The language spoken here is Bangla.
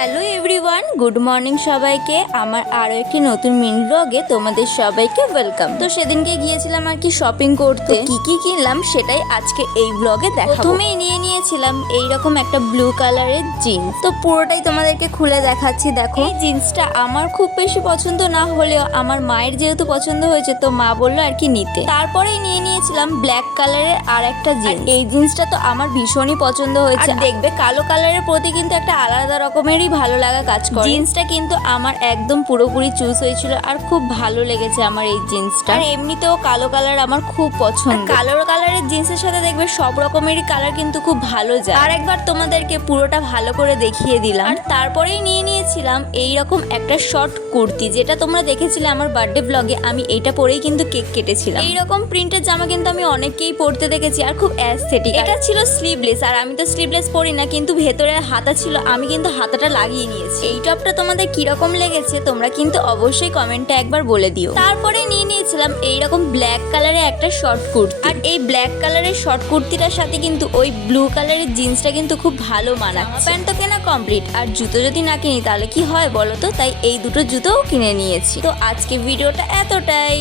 হ্যালো এভরিওয়ান, গুড মর্নিং সবাইকে। আমার আরো একটি নতুন মিনি ব্লগে তোমাদের সবাইকে ওয়েলকাম। তো সেদিনকে গিয়েছিলাম আর কি শপিং করতে। কি কি কিনলাম সেটাই আজকে এই ব্লগে দেখাবো। প্রথমেই নিয়েছিলাম এইরকম একটা ব্লু কালারের জিন্স। তো পুরোটাই তোমাদেরকে খুলে দেখাচ্ছি। দেখো, এই জিন্সটা আমার খুব বেশি পছন্দ না হলেও আমার মায়ের যেহেতু পছন্দ হয়েছে তো মা বললো আর কি নিতে। তারপরেই নিয়েছিলাম ব্ল্যাক কালারের আর একটা জিন্স। এই জিন্সটা তো আমার ভীষণই পছন্দ হয়েছে। দেখবে কালো কালারের প্রতি কিন্তু একটা আলাদা রকমেরই ভালো লাগা কাজ করে। জিন্সটা কিন্তু আমার একদম পুরোপুরি চুজ হয়েছিল আর খুব ভালো লেগেছে আমার এই জিন্সটা। আর এমনিতেও কালো কালার আমার খুব পছন্দ। কালো কালারের জিন্সের সাথে দেখবে সব রকমেরই কালার কিন্তু খুব ভালো যায়। আর একবার তোমাদেরকে পুরোটা ভালো করে দেখিয়ে দিলাম। আর তারপরেই নিয়েছিলাম এইরকম একটা শর্ট কুর্তি, যেটা তোমরা দেখেছিলে আমার বার্থডে ব্লগে। আমি এইটা পরেই কিন্তু কেক কেটেছিলাম। এইরকম প্রিন্টের জামা কিন্তু আমি অনেককেই পরতে দেখেছি আর খুব অ্যাস্থেটিক। এটা ছিল স্লিভলেস, আর আমি তো স্লিভলেস পরি না, কিন্তু ভেতরে হাতা ছিল, আমি কিন্তু হাতাটা লাগিয়ে নিয়েছি। এই টপটা তোমাদের কিরকম লেগেছে তোমরা কিন্তু অবশ্যই কমেন্টে একবার বলে দিও। তারপরে নিয়েছিলাম এইরকম ব্ল্যাক কালারের একটা শর্ট কুর্তি। আর এই ব্ল্যাক কালারের শর্ট কুর্তিটার সাথে কিন্তু ওই ব্লু কালারের জিন্সটা কিন্তু খুব ভালো মানাচ্ছে। প্যান্ট তো কেনা কমপ্লিট, আর জুতো যদি না কিনি তাহলে কি হয় বলো তো? তাই এই দুটো জুতোও কিনে নিয়েছি। তো আজকে ভিডিওটা এতটাই।